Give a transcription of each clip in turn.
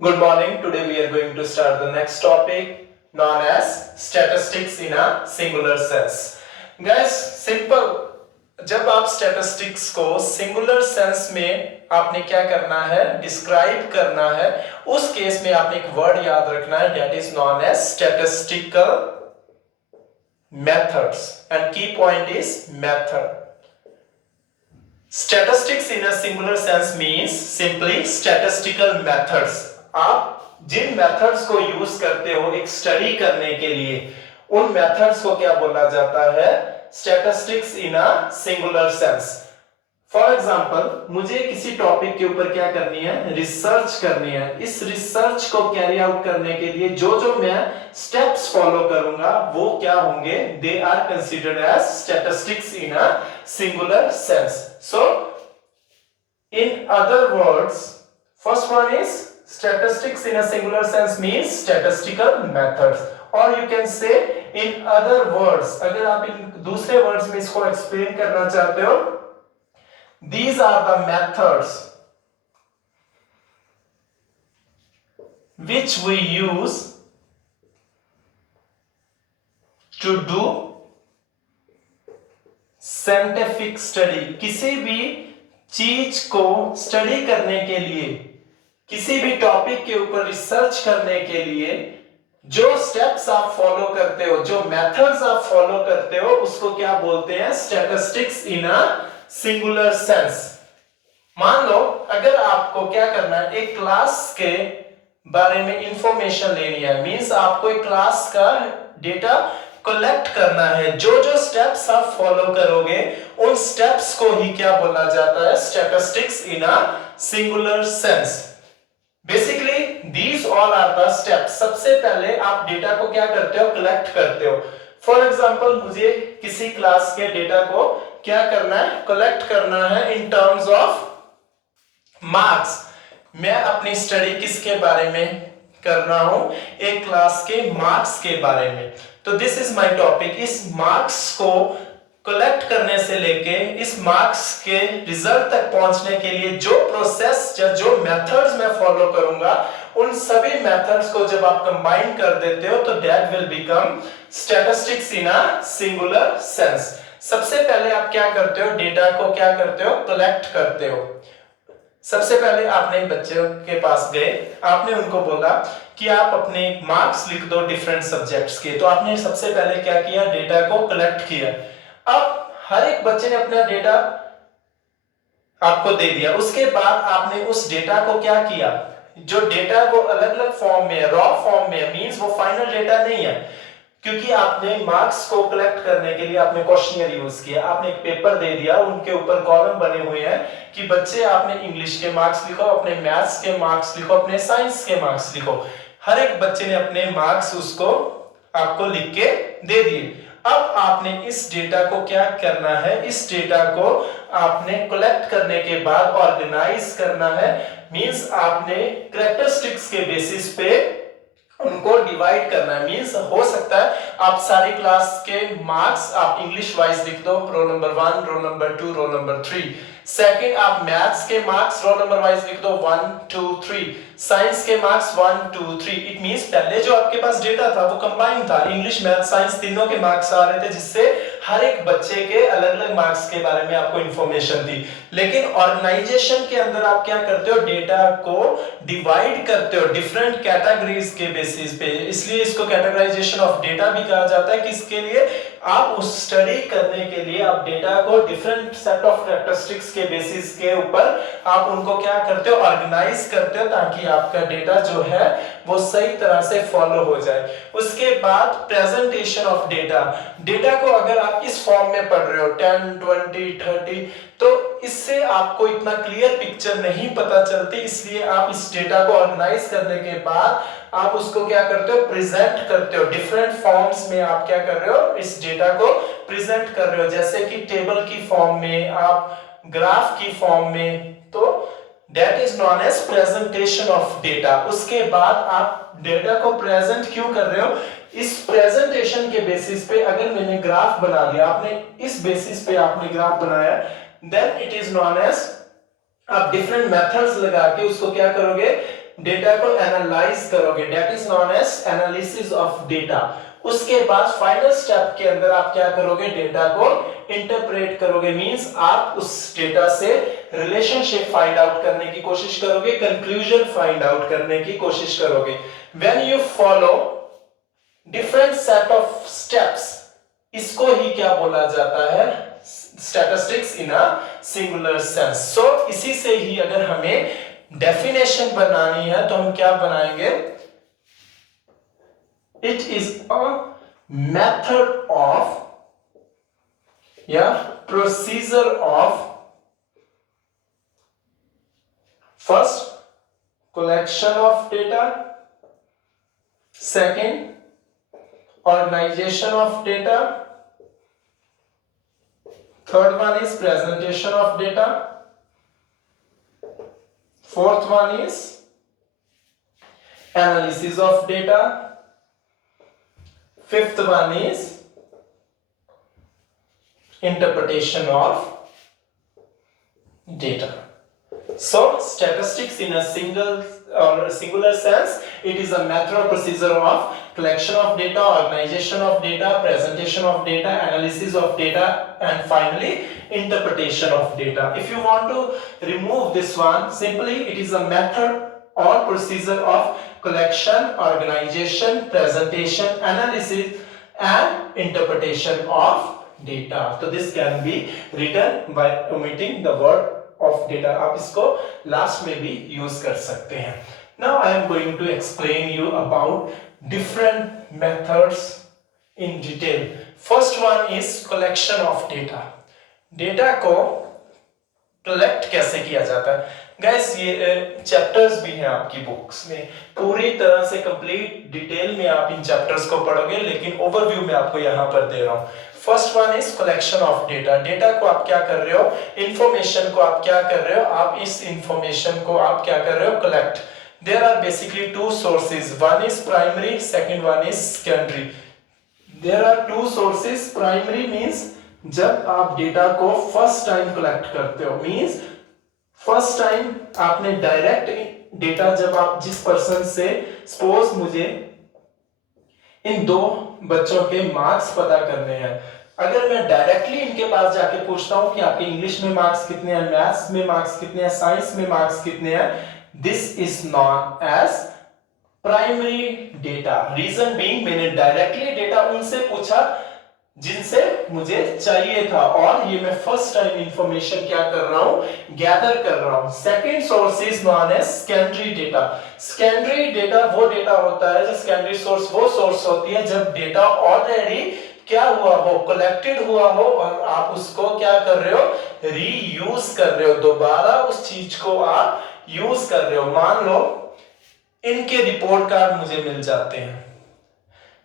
Good morning. Today we are going to start the next topic known as statistics in a singular sense. Guys, simple. जब आप statistics को singular sense में आपने क्या करना है, describe करना है, उस केस में आपने एक word याद रखना है that is known as statistical methods and key point is method. Statistics in a singular sense means simply statistical methods. आप जिन मेथड्स को यूज करते हो एक स्टडी करने के लिए उन मेथड्स को क्या बोला जाता है? Statistics in a singular sense. For example, मुझे किसी टॉपिक के ऊपर क्या करनी है? रिसर्च करनी है. इस रिसर्च को कैरी आउट करने के लिए जो मैं स्टेप्स फॉलो करूंगा वो क्या होंगे? They are considered as statistics in a singular sense. So in other words, first one is statistics in a singular sense means statistical methods, or you can say in other words, अगर आप इन दूसरे words में इसको explain करना चाहते हो, these are the methods which we use to do scientific study. किसी भी चीज को स्टडी करने के लिए, किसी भी टॉपिक के ऊपर रिसर्च करने के लिए जो स्टेप्स आप फॉलो करते हो, जो मेथड्स आप फॉलो करते हो, उसको क्या बोलते हैं? Statistics in a singular sense. मान लो अगर आपको क्या करना है, एक क्लास के बारे में इंफॉर्मेशन लेनी है, मींस आपको एक क्लास का डेटा कलेक्ट करना है. जो स्टेप्स आप फॉलो करोगे उन स्टेप्स को ही क्या बोला जाता है? Statistics in a singular sense. Basically these all are the steps. सबसे पहले आप डेटा को क्या करते हो? कलेक्ट करते हो. फॉर एग्जांपल, मुझे किसी क्लास के डेटा को क्या करना है? कलेक्ट करना है इन टर्म्स ऑफ मार्क्स. मैं अपनी स्टडी किसके बारे में कर रहा हूं? एक क्लास के मार्क्स के बारे में. तो दिस इज माय टॉपिक. इस मार्क्स को कलेक्ट करने से लेके इस मार्क्स के रिजल्ट तक पहुंचने के लिए जो प्रोसेस या जो मेथड्स मैं फॉलो करूंगा, उन सभी मेथड्स को जब आप कंबाइन कर देते हो तो that will become statistics in a singular sense. सबसे पहले आप क्या करते हो? डेटा को क्या करते हो? कलेक्ट करते हो. सबसे पहले आपने बच्चों के पास गए, आपने उनको बोला कि आप अपने मार्क्स लिख दो डिफरेंट सब्जेक्ट्स के. तो आपने सबसे पहले क्या किया? डेटा को कलेक्ट किया. अब हर एक बच्चे ने अपना डेटा आपको दे दिया. उसके बाद आपने उस डेटा को क्या किया? जो डेटा वो अलग अलग फॉर्म में है, रॉ फॉर्म में है, मींस वो फाइनल डेटा नहीं है, क्योंकि आपने मार्क्स को कलेक्ट करने के लिए आपने क्वेश्चनियर यूज किया. आपने एक पेपर दे दिया, उनके ऊपर कॉलम बने हुए हैं कि बच्चे आपने इंग्लिश के मार्क्स लिखो, अपने मैथ्स के मार्क्स लिखो, अपने साइंस के मार्क्स लिखो. हर एक बच्चे ने अपने मार्क्स उसको आपको लिख के दे दिए. अब आपने इस डेटा को क्या करना है? इस डेटा को आपने कलेक्ट करने के बाद ऑर्गेनाइज करना है. मींस आपने कैरेक्टरिस्टिक्स के बेसिस पे उनको डिवाइड करना है. मींस हो सकता है आप सारी क्लास के मार्क्स आप इंग्लिश वाइज लिख दो, roll number 1, roll number 2, roll number 3. Second, आप मैथ्स के मार्क्स रोल नंबर वाइज लिख दो 1 2 3. साइंस के मार्क्स 1 2 3. इट मींस पहले जो आपके पास डेटा था वो कंबाइन था, इंग्लिश मैथ साइंस तीनों के मार्क्स आ रहे थे, जिससे हर एक बच्चे के अलग अलग मार्क्स के बारे में आपको इंफॉर्मेशन थी. लेकिन ऑर्गेनाइजेशन के अंदर आप क्या करते हो? डेटा को डिवाइड करते हो डिफरेंट कैटेगरीज के बेसिस पे. इसलिए इसको कैटेगराइजेशन ऑफ डेटा भी कहा जाता है. किसके लिए? आप उस स्टडी करने के लिए आप डेटा को डिफरेंट सेट ऑफ कैरेक्टरिस्टिक्स के बेसिस के ऊपर आप उनको क्या करते हो? ऑर्गेनाइज करते हो, ताकि आपका डेटा जो है वो सही तरह से फॉलो हो जाए. उसके बाद प्रेजेंटेशन ऑफ डेटा. डेटा को अगर आप इस फॉर्म में पढ़ रहे हो 10 20 30, तो इससे आपको इतना क्लियर पिक्चर नहीं पता चलती. इसलिए आप इस डेटा को ऑर्गेनाइज करने के बाद आप उसको क्या करते हो? प्रेजेंट करते हो. डिफरेंट फॉर्म्स में आप क्या कर रहे हो? इस डेटा को प्रेजेंट कर रहे हो, जैसे कि टेबल की फॉर्म में, आप ग्राफ की फॉर्म में. तो that is known as presentation of data. उसके बाद आप डेटा को प्रेजेंट क्यों कर रहे हो? इस प्रेजेंटेशन के बेसिस पे अगर मैंने ग्राफ बना लिया, आपने इस बेसिस पे आपने ग्राफ बनाया, then it is known as आप डिफरेंट मेथड्स लगा के उसको क्या करोगे? डेटा को एनालाइज करोगे, that is known as analysis of data. उसके बाद फाइनल स्टेप के अंदर आप क्या करोगे, डेटा को इंटरप्रेट करोगे, मींस आप उस डेटा से रिलेशनशिप फाइंड आउट करने की कोशिश करोगे, कंक्लूजन फाइंड आउट करने की कोशिश करोगे। When you follow different set of steps, इसको ही क्या बोला जाता है, statistics in a singular sense. So इसी से ही अगर हमें डेफिनेशन बनानी है तो हम क्या बनाएंगे, it is a method of procedure of first collection of data, second organization of data, third one is presentation of data, fourth one is analysis of data, fifth one is interpretation of data. So statistics in a singular sense, it is a method or procedure of collection of data, organization of data, presentation of data, analysis of data, and finally interpretation of data. If you want to remove this one, simply it is a method or procedure of collection, organization, presentation, analysis and interpretation of data. So this can be written by omitting the word of data. आप इसको last में भी use कर सकते हैं। Now I am going to explain you about different methods in detail. First one is collection of data. Data को collect कैसे किया जाता है। गाइस ये चैप्टर्स भी हैं आपकी बुक्स में, पूरी तरह से कंप्लीट डिटेल में आप इन चैप्टर्स को पढ़ोगे, लेकिन ओवरव्यू में आपको यहाँ पर दे रहा हूँ। First one is collection of data. Data को आप क्या कर रहे हो, इंफॉर्मेशन को आप क्या कर रहे हो, आप इस इंफॉर्मेशन को आप क्या कर रहे हो, collect. There are basically two sources, one is primary, second one is secondary. There are two sources. Primary means जब आप डेटा को फर्स्ट टाइम कलेक्ट करते हो, मींस फर्स्ट टाइम आपने डायरेक्ट डेटा, जब आप जिस पर्सन से, सपोज मुझे इन दो बच्चों के मार्क्स पता करने हैं, अगर मैं डायरेक्टली इनके पास जाके पूछता हूं कि आपके इंग्लिश में मार्क्स कितने हैं, मैथ्स में मार्क्स कितने हैं, साइंस में मार्क्स कितने हैं, this is known as primary data. Reason being मैंने डायरेक्टली डेटा उनसे पूछा जिनसे मुझे चाहिए था, और ये मैं फर्स्ट टाइम इंफॉर्मेशन क्या कर रहा हूं, गैदर कर रहा हूं। Second source is known as secondary data. Secondary data वो डेटा होता है, जो सेकेंडरी सोर्स वो सोर्स होती है जब डेटा ऑलरेडी क्या हुआ हो, कलेक्टेड हुआ हो, और आप उसको क्या कर रहे हो, रीयूज कर रहे हो, दोबारा उस चीज को आप यूज कर रहे हो। मान लो इनके रिपोर्ट कार्ड मुझे मिल जाते हैं,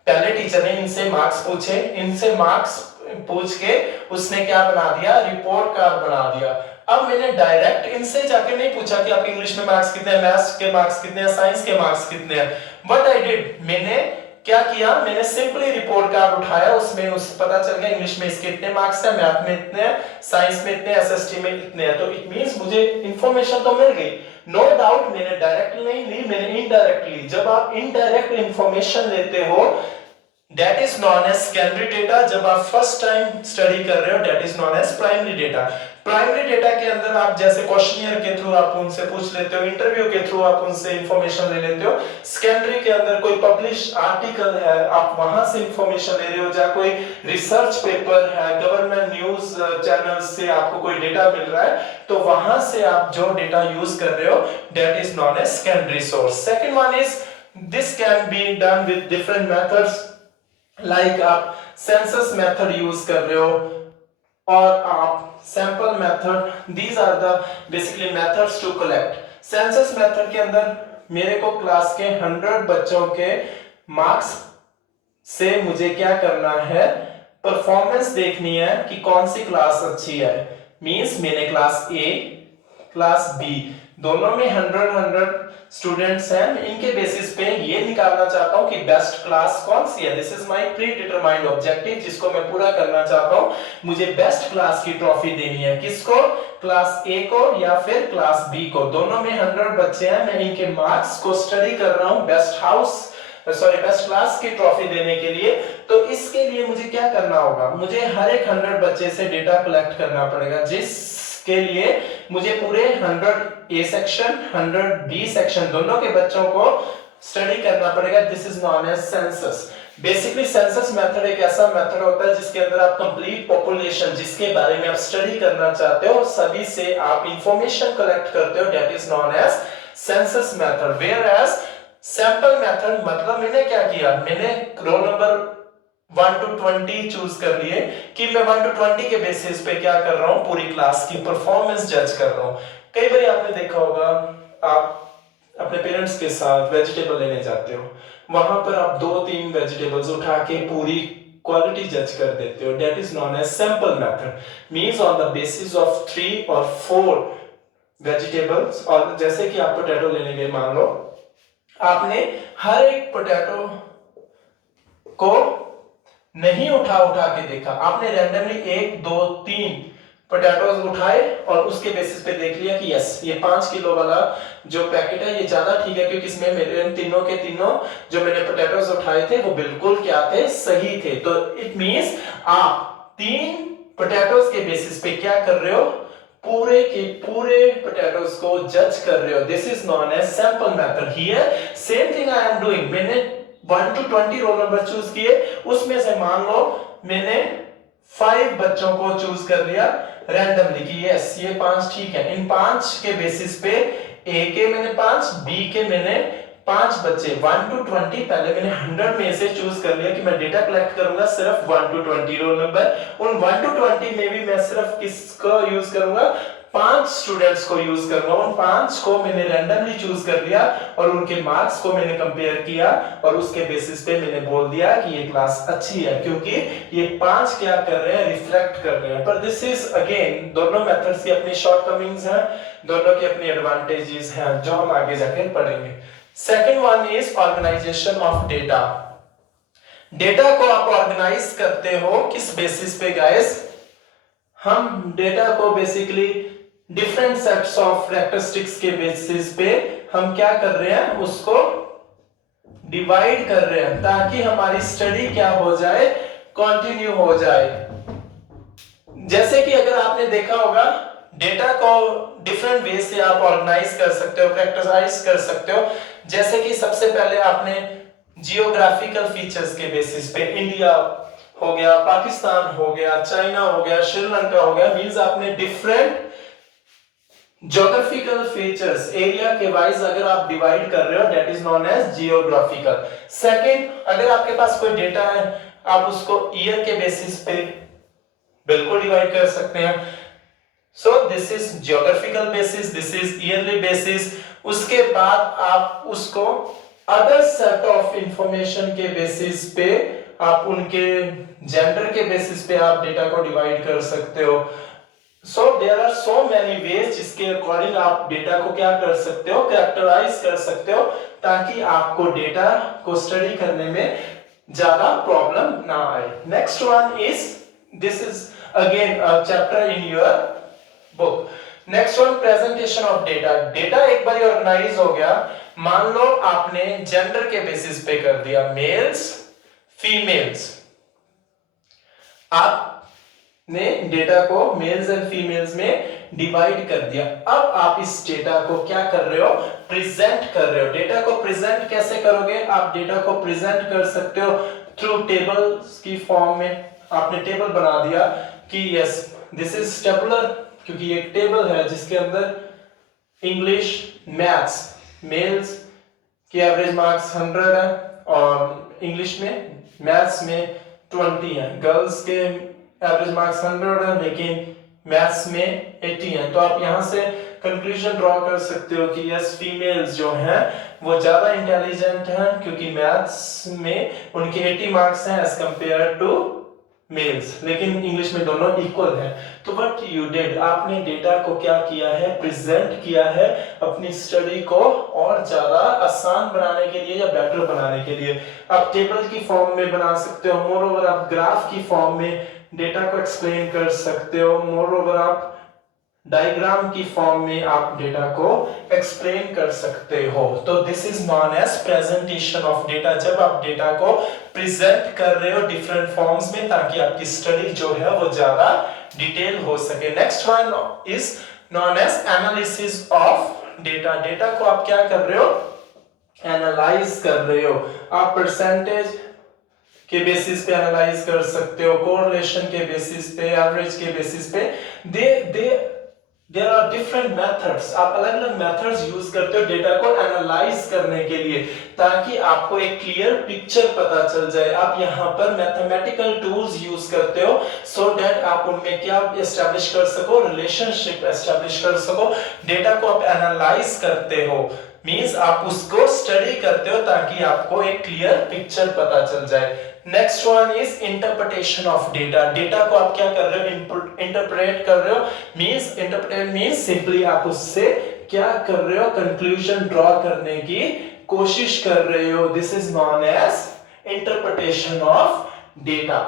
पहले टीचर ने इनसे मार्क्स पूछे, इनसे मार्क्स पूछ के उसने क्या बना दिया, रिपोर्ट कार्ड बना दिया। अब मैंने डायरेक्ट इनसे जाके नहीं पूछा कि आपके इंग्लिश में मार्क्स कितने हैं, मैथ्स के मार्क्स कितने हैं, साइंस के मार्क्स कितने हैं। बट आई डिड, मैंने क्या किया, मैंने सिंपली रिपोर्ट कार्ड उठाया, उसमें उस पता चल गया इंग्लिश में इसके इतने मार्क्स हैं, मैथ में इतने हैं, साइंस में इतने, एसएसटी में इतने हैं। तो इट मींस मुझे इंफॉर्मेशन तो मिल गई, नो डाउट मैंने डायरेक्टली नहीं ली, मैंने इनडायरेक्टली। जब आप इनडायरेक्ट इंफॉर्मेशन लेते हो, that is known as secondary data। जब आप फर्स्ट टाइम स्टडी कर रहे हो, that is known as primary data। Primary data के अंदर आप जैसे क्वेश्चनियर के थ्रू आप उनसे पूछ लेते हो, इंटरव्यू के थ्रू आप उनसे इंफॉर्मेशन ले लेते हो। सेकेंडरी के अंदर कोई पब्लिश आर्टिकल है, आप वहां से इंफॉर्मेशन ले रहे हो, या कोई रिसर्च पेपर है, गवर्नमेंट न्यूज चैनल से आपको कोई डेटा मिल रहा है, तो वहां से आप जो डेटा यूज कर रहे हो, that is known as secondary source। Second one is this can be done with different methods, like आप सेंसस मेथड यूज कर रहे हो, और आप sample method, these are the basically methods to collect. Census method के अंदर मेरे को क्लास के 100 बच्चों के मार्क्स से मुझे क्या करना है, परफॉर्मेंस देखनी है कि कौन सी क्लास अच्छी है। मींस मैंने क्लास ए, क्लास बी, दोनों में 100 स्टूडेंट्स हैं, मैं इनके बेसिस पे ये निकालना चाहता हूँ कि बेस्ट क्लास कौन सी है। This is my pre determined objective, जिसको मैं पूरा करना चाहता हूँ। मुझे बेस्ट क्लास की ट्रॉफी देनी है, किसको? क्लास ए को या फिर क्लास बी को। दोनों में 100 बच्चे हैं, मैं इनके मार्क्स को स्टडी कर रहा हूँ बेस्ट क्लास की ट्रॉफी देने के लिए। तो इसके लिए मुझे क्या करना होगा? मुझे हर एक 100 बच्चे से डेटा कलेक्ट करना पड़ेगा, जिसके लिए मुझे पूरे 100 ए सेक्शन 100 बी सेक्शन दोनों के बच्चों को स्टडी करना पड़ेगा। This is known as census. Basically census method एक ऐसा मेथड होता है जिसके अंदर आप कंप्लीट पॉपुलेशन, जिसके बारे में आप स्टडी करना चाहते हो, सभी से आप इंफॉर्मेशन कलेक्ट करते हो। That is known as census method. Where as sample method, मतलब मैंने क्या किया, मैंने रोल नंबर 1 to 20 चूज कर लिए कि मैं 1 to 20 के बेसिस पे क्या कर रहा हूं, पूरी क्लास की परफॉर्मेंस जज कर रहा हूं। कई बार आपने देखा होगा, आप अपने पेरेंट्स के साथ वेजिटेबल लेने जाते हो, वहां पर आप 2-3 वेजिटेबल्स उठा के पूरी क्वालिटी जज कर देते हो। That is known as sample method. Means on the basis of 3 or 4 vegetables, और जैसे कि आप पोटैटो लेने गए, मान लो आपने हर एक पोटैटो को नहीं उठा के देखा, आपने रैंडमली 1 2 3 पोटैटोज उठाए और उसके बेसिस पे देख लिया कि यस, ये 5 किलो वाला जो पैकेट है ये ज्यादा ठीक है, क्योंकि इसमें मेरे तीनों के तीनों जो मैंने पोटैटोज उठाए थे वो बिल्कुल क्या थे, सही थे। तो इट मींस आप 3 पोटैटोज के बेसिस पे क्या कर रहे हो, पूरे के पूरे पोटैटोज को जज कर रहे हो। This is known as sample method. Here same thing I am doing. मैंने 1 to 20 रोल नंबर चूज किए, उसमें से मान लो मैंने 5 बच्चों को चूज कर लिया रैंडमली कि यस, ये 5 ठीक है। इन 5 के बेसिस पे ए के मैंने 5, बी के मैंने 5 बच्चे। 1 to 20 पहले मैंने 100 में से चूज कर लिया कि मैं डेटा कलेक्ट करूंगा सिर्फ 1 to 20 रोल नंबर। उन 1 to 20 में भी मैं सिर्फ किसको यूज करूंगा, 5 स्टूडेंट्स को यूज करूंगा। उन 5 को मैंने रैंडमली चूज कर लिया और उनके मार्क्स को मैंने कंपेयर किया और उसके बेसिस पे मैंने बोल दिया कि ये क्लास अच्छी है, क्योंकि ये 5 क्या कर रहे हैं, रिफ्लेक्ट कर रहे हैं। पर दिस इज अगेन, दोनों मेथड्स की अपनी शॉर्टकमिंग्स हैं, दोनों की अपनी एडवांटेजेस हैं, जो हम आगे जाकर पढ़ेंगे। Second one is organisation of data. Data को आप ऑर्गेनाइज करते हो किस बेसिस पे गाइस? हम डेटा को basically different sets of characteristics के बेसिस पे हम क्या कर रहे हैं, उसको डिवाइड कर रहे हैं, ताकि हमारी स्टडी क्या हो जाए, कंटिन्यू हो जाए। जैसे कि अगर आपने देखा होगा, डेटा को डिफरेंट वे से आप ऑर्गेनाइज कर सकते हो, कैरेक्टराइज कर सकते हो। जैसे कि सबसे पहले आपने जियोग्राफिकल फीचर्स के बेसिस पे इंडिया हो गया, पाकिस्तान हो गया, चाइना हो गया, श्रीलंका हो गया, मींस आपने डिफरेंट ज्योग्राफिकल फीचर्स एरिया के वाइज अगर आप डिवाइड कर रहे हो, that is known as geographical. Second, अगर आपके पास कोई डेटा है, आप उसको ईयर के बेसिस पे बिल्कुल डिवाइड कर सकते हैं। सो this is geographical basis, this is yearly basis. उसके बाद आप उसको अदर सेट ऑफ इंफॉर्मेशन के बेसिस पे, आप उनके जेंडर के बेसिस पे आप डेटा को डिवाइड कर सकते हो। So there are so many ways जिसके अकॉर्डिंग आप डेटा को क्या कर सकते हो, कैरेक्टराइज कर सकते हो, ताकि आपको डेटा को स्टडी करने में ज्यादा प्रॉब्लम ना आए। Next one is, this is again a chapter in your book. Next one, presentation of data. Data एक बार ऑर्गेनाइज हो गया, मान लो आपने जेंडर के बेसिस पे कर दिया, मेल्स फीमेल्स, आपने डेटा को मेल्स एंड फीमेल्स में डिवाइड कर दिया। अब आप इस डेटा को क्या कर रहे हो, प्रेजेंट कर रहे हो। डेटा को प्रेजेंट कैसे करोगे? आप डेटा को प्रेजेंट कर सकते हो थ्रू टेबल्स की फॉर्म में। आपने टेबल बना दिया कि यस, दिस इज टेबुलर, क्योंकि एक टेबल है जिसके अंदर इंग्लिश, मैथ्स, मेल्स की एवरेज मार्क्स 100 है और इंग्लिश में, मैथ्स में 20 है। गर्ल्स के एवरेज मार्क्स 100 है लेकिन मैथ्स में 80 है। तो आप यहां से कंक्लूजन ड्रॉ कर सकते हो कि यस, फीमेल्स जो हैं वो ज्यादा इंटेलिजेंट हैं, क्योंकि मैथ्स में उनके 80 मार्क्स हैं एज कंपेयर टू मेल्स, लेकिन इंग्लिश में दोनों इक्वल है। तो व्हाट यू डिड, आपने डेटा को क्या किया है, प्रेजेंट किया है अपनी स्टडी को और ज्यादा आसान बनाने के लिए या बेटर बनाने के लिए। आप टेबल की फॉर्म में बना सकते हो, मोर ओवर आप ग्राफ की फॉर्म में डेटा को एक्सप्लेन कर सकते हो, मोर ओवर आप डायग्राम की फॉर्म में आप डेटा को एक्सप्लेन कर सकते हो। तो this is known as presentation of data, जब आप डेटा को प्रेजेंट कर रहे हो डिफरेंट फॉर्म्स में ताकि आपकी स्टडी जो है वो ज्यादा डिटेल हो सके। Next one is known as analysis of data. Data को आप क्या कर रहे हो, एनालाइज कर रहे हो। आप परसेंटेज के बेसिस पे एनालाइज कर सकते हो, कोरिलेशन के बेसिस पे, एवरेज के बेसिस पे। देयर आर डिफरेंट मेथड्स, आप अलग अलग मेथड्स यूज करते हो डेटा को एनालाइज करने के लिए ताकि आपको एक क्लियर पिक्चर पता चल जाए। आप यहाँ पर मैथमेटिकल टूल्स यूज करते हो सो दैट आप उनमें क्या एस्टैब्लिश कर सको, रिलेशनशिप एस्टैब्लिश कर सको। डेटा को आप एनालाइज करते हो मींस आप उसको स्टडी करते हो ताकि आपको एक क्लियर पिक्चर पता चल जाए। Next one is interpretation of data. Data को आप क्या कर रहे हो, इंटरप्रेट कर रहे हो। मींस इंटरप्रेट मींस सिंपली आप उससे क्या कर रहे हो, कंक्लूजन ड्रॉ करने की कोशिश कर रहे हो। This is known as interpretation of data.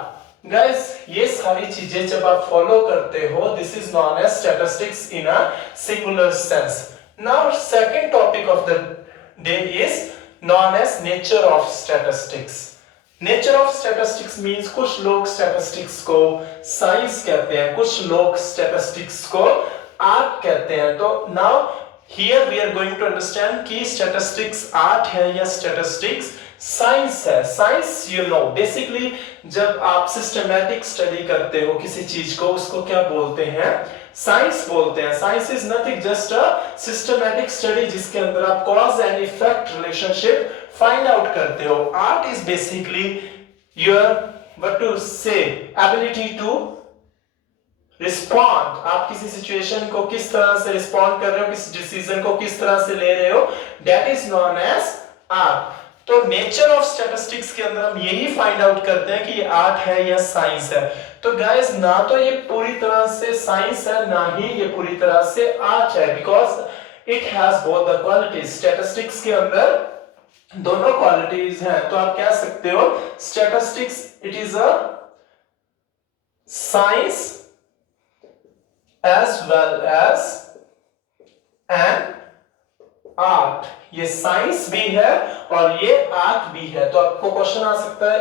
Guys ये सारी चीजें जब आप फॉलो करते हो, this is known as statistics in a singular sense. Now second topic of the day is known as nature of statistics. Nature of statistics means कुछ लोग statistics को साइंस कहते हैं, कुछ लोग स्टैटिस्टिक्स को आर्ट कहते हैं। तो now here we are going to understand कि स्टैटिस्टिक्स आर्ट है या स्टैटिस्टिक्स साइंस है। साइंस यू नो बेसिकली जब आप सिस्टमैटिक स्टडी करते हो किसी चीज को, उसको क्या बोलते हैं, साइंस बोलते हैं। Science is nothing just a systematic study जिसके अंदर आप cause and effect relationship find out करते हो। Art is basically your what to say ability to respond. आप किसी सिचुएशन को किस तरह से रिस्पॉन्ड कर रहे हो, किस डिसीजन को किस तरह से ले रहे हो, that is known as art. तो नेचर ऑफ स्टैटिस्टिक्स के अंदर हम यही फाइंड आउट करते हैं कि ये आर्ट है या साइंस है। तो गाइस ना तो ये पूरी तरह से साइंस है ना ही ये पूरी तरह से आर्ट है, because it has both the qualities. Statistics के अंदर दोनों क्वालिटीज हैं। तो आप कह सकते हो statistics it is a science as well as an art. ये साइंस भी है और ये आर्ट भी है। तो आपको क्वेश्चन आ सकता है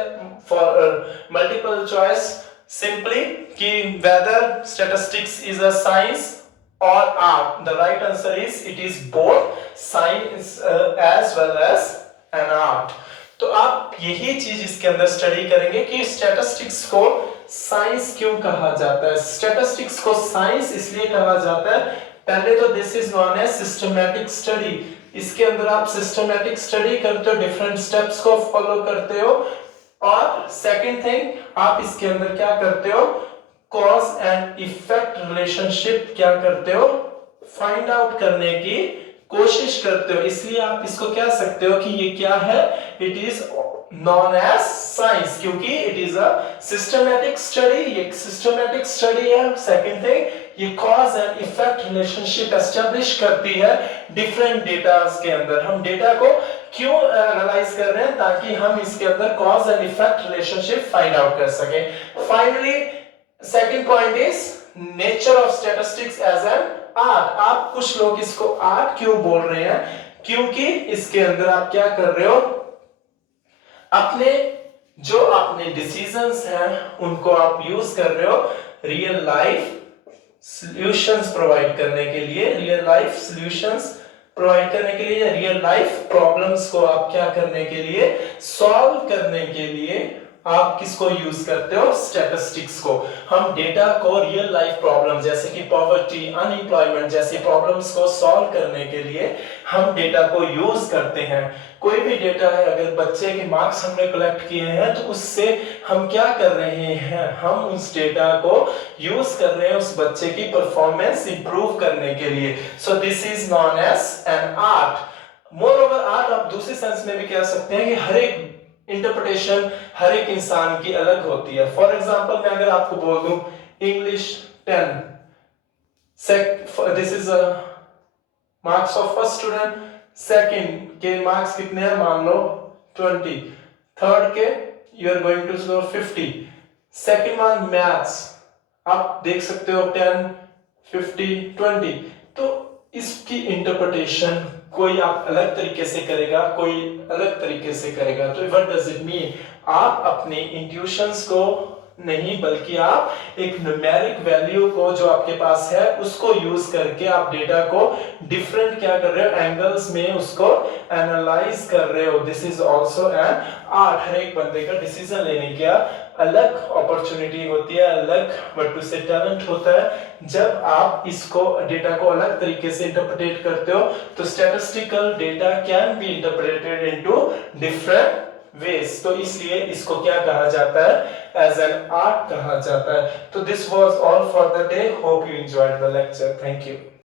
फॉर मल्टीपल चॉइस सिंपली कि whether statistics is a science और art. The right answer is it is both science as well as an art. तो आप यही चीज इसके अंदर स्टडी करेंगे कि स्टैटिस्टिक्स को साइंस क्यों कहा जाता है। स्टैटिस्टिक्स को साइंस इसलिए कहा जाता है, पहले तो this is known as systematic study. इसके अंदर आप सिस्टमैटिक स्टडी करते हो, डिफरेंट स्टेप्स को फॉलो करते हो। और सेकंड थिंग आप इसके अंदर क्या करते हो, कॉज एंड इफेक्ट रिलेशनशिप क्या करते हो, फाइंड आउट करने की कोशिश करते हो। इसलिए आप इसको कह सकते हो कि ये क्या है, it is known as science, क्योंकि it is a systematic study. ये सिस्टमैटिक स्टडी है। सेकंड थिंग ये cause and effect relationship establish करती है डिफरेंट डेटास के अंदर। हम डेटा को क्यों एनालाइज कर रहे हैं, ताकि हम इसके अंदर cause and effect relationship find out कर सकें। Finally second point is nature of statistics as an art. आप कुछ लोग इसको आर्ट क्यों बोल रहे हैं, क्योंकि इसके अंदर आप क्या कर रहे हो, अपने जो अपने डिसीजंस हैं उनको आप यूज कर रहे हो रियल लाइफ सॉल्यूशंस प्रोवाइड करने के लिए, रियल लाइफ सॉल्यूशंस प्रोवाइड करने के लिए, रियल लाइफ प्रॉब्लम्स को आप क्या करने के लिए, सॉल्व करने के लिए आप किसको यूज करते हो, स्टैटिस्टिक्स को। हम डेटा को रियल लाइफ प्रॉब्लम जैसे कि पॉवर्टी, अनएम्प्लॉयमेंट जैसी प्रॉब्लम्स को सॉल्व करने के लिए हम डेटा को यूज करते हैं। कोई भी डेटा है, अगर बच्चे के मार्क्स हमने कलेक्ट किए हैं तो उससे हम क्या कर रहे हैं, हम उस डेटा को यूज कर रहे हैं उस बच्चे की परफॉर्मेंस इंप्रूव करने के लिए। So this is known as an art. Moreover art आप दूसरे सेंस में भी कह सकते हैं कि हर एक इंटरप्रिटेशन हर एक इंसान की अलग होती है। फॉर एग्जांपल मैं अगर आपको बोल दूं English 10 this is marks of first student, second के मार्क्स कितने हैं मान लो 20, थर्ड के you are going to score 50, second one maths आप देख सकते हो 10 50 20। तो इसकी इंटरप्रिटेशन कोई आप अलग तरीके से करेगा, कोई अलग तरीके से करेगा। तो व्हाट डज इट मीन, आप अपने इंट्यूशंस को नहीं बल्कि आप एक न्यूमेरिक वैल्यू को जो आपके पास है उसको यूज करके आप डेटा को डिफरेंट क्या कर रहे हो, एंगल्स में उसको एनालाइज कर रहे हो। This is also an art. हर एक बंदे का डिसीजन लेने का अलग अपॉर्चुनिटी होती है, अलग व्हाट टू से टैलेंट होता है। जब आप इसको डेटा को अलग तरीके से इंटरप्रेट करते हो तो statistical data can be interpreted into different ways. तो इसलिए इसको क्या कहा जाता है, एज एन आर्ट कहा जाता है। तो this was all for the day, hope you enjoyed the lecture, thank you.